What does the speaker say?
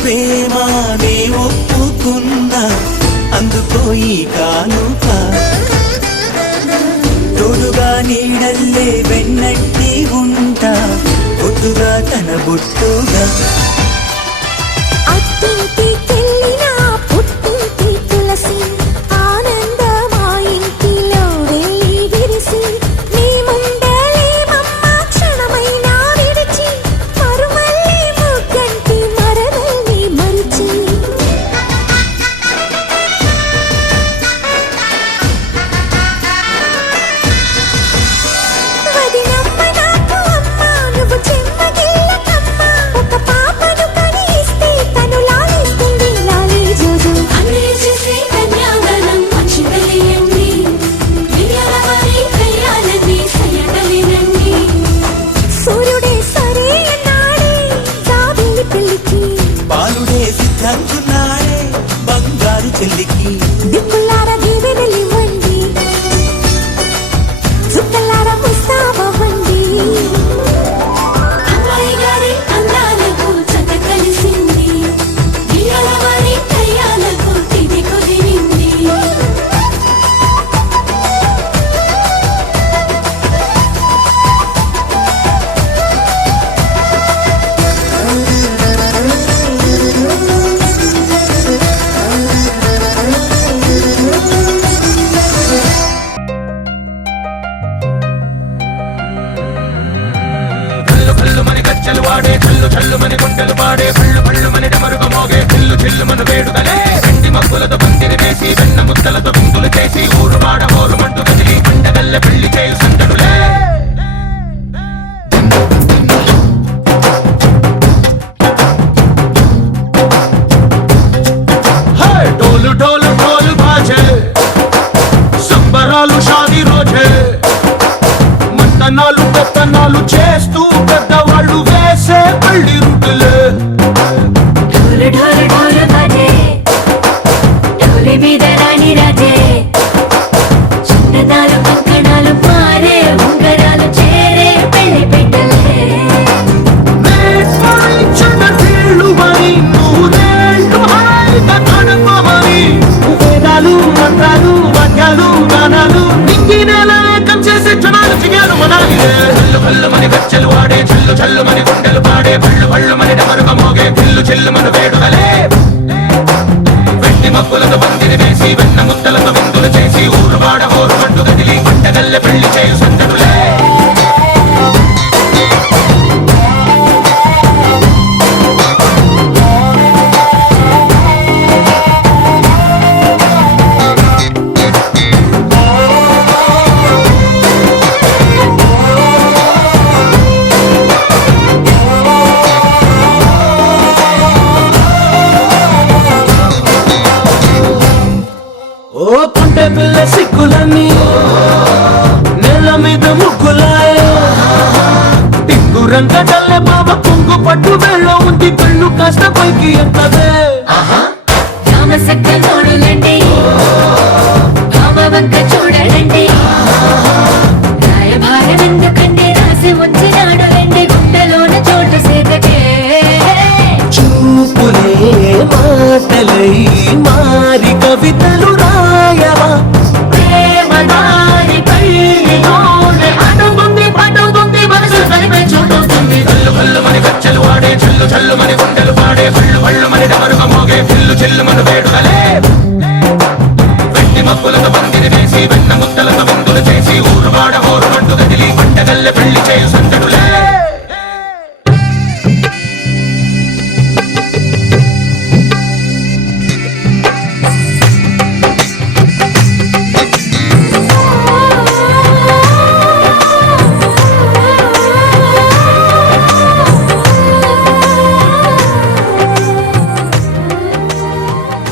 ప్రేమ నే ఒప్పుకున్నా, అందుకో ఈ కానుక. తోడుగా నీడల్లే వెన్నట్టి ఉంటా, బొట్టుగా తన బొట్టుగా. బంగారు చెల్లికి దిక్కులార దీవెనలివ్వండి, చుక్కలార ముస్తాబవ్వండి. అమ్మాయి గారి అందాలకు జత కలిసింది, ఇయ్యాల వారి కయ్యాలకు తిది కుదిరింది. గజ్జలు వాడే చల్లు చల్లు మని గుండెలు పాడే పళ్ళు పళ్ళు మని డమరుగ మోగే చిల్లు చిల్లు మన వేడుదలే. వెండి మబ్బులతో పందిరి వేసి వెన్న ముద్దలతో విందులు చేసి ఊరు వాడ ఊరు మంటు కదిలి పండగల్లె పెళ్లి చేయు సందడులే. డోలు డోలు డోలు బాజే సంబరాలు షాదీ రోజే, మంతనాలు పెత్తనాలు చేస్తూ పెద్దవాళ్ళు వేసే పల్లి రుటులే. ఢోలు ఢోలు ఢోలు బాజే ఢోలి మీద రాణి రాజే, చిన్నదాలు కంకణాలు మారే ఉంగరాలు చేరే పెళ్లి పెట్టలే. వేదాలు మంత్రాలు వాద్యాలు గానాలు నింగినేలం చేసే క్షణాలు చిగాలు మనాలిలే. చల్లు కల్లు మని గజ్జలు వాడే చల్లు చల్లు మని గుండెలు పాడే పళ్ళు పళ్ళు మని డమరుగ మోగే చిల్లు చిల్లు మన వేడుదలే. వెండి మబ్బులతో పందిరి వేసి వెన్న ముద్దలతో విందులు చేసి ఊరు వాడ ఊరు మంటు కదిలి పంటగల్లె పెళ్లి చేయు సందడులే. ఓ పుంటె పిల్ల సిక్కులని నెల మీద ముగ్గులాయ, టింగు రంగడల్లె బాబా కుంగు పట్టు వెళ్ళ ఉంది కళ్ళు కాస్త పైకి ఎత్తదే. రామసక్క నోడులండి రామవంక చూడడండి, రాయభారం ఎందుకండి రాసి వచ్చినాడు రండి గుండెలోన చోటు సేదకే. చూపులే మాటలై మారి కవితలు రాయవా, ప్రేమదారి పైలోనే అడుగుంది పడుగుంది మనసు కలిపే చూడుతుంది. కల్లు కల్లు మని గజ్జలు వాడే చల్లు చల్లు మని గుండెలు పాడే పళ్ళు పళ్ళు మని డమరుగ మోగే చిల్లు చిల్లు మన వేడుదలే. వెండి మబ్బులతో పందిరి వేసి వెన్న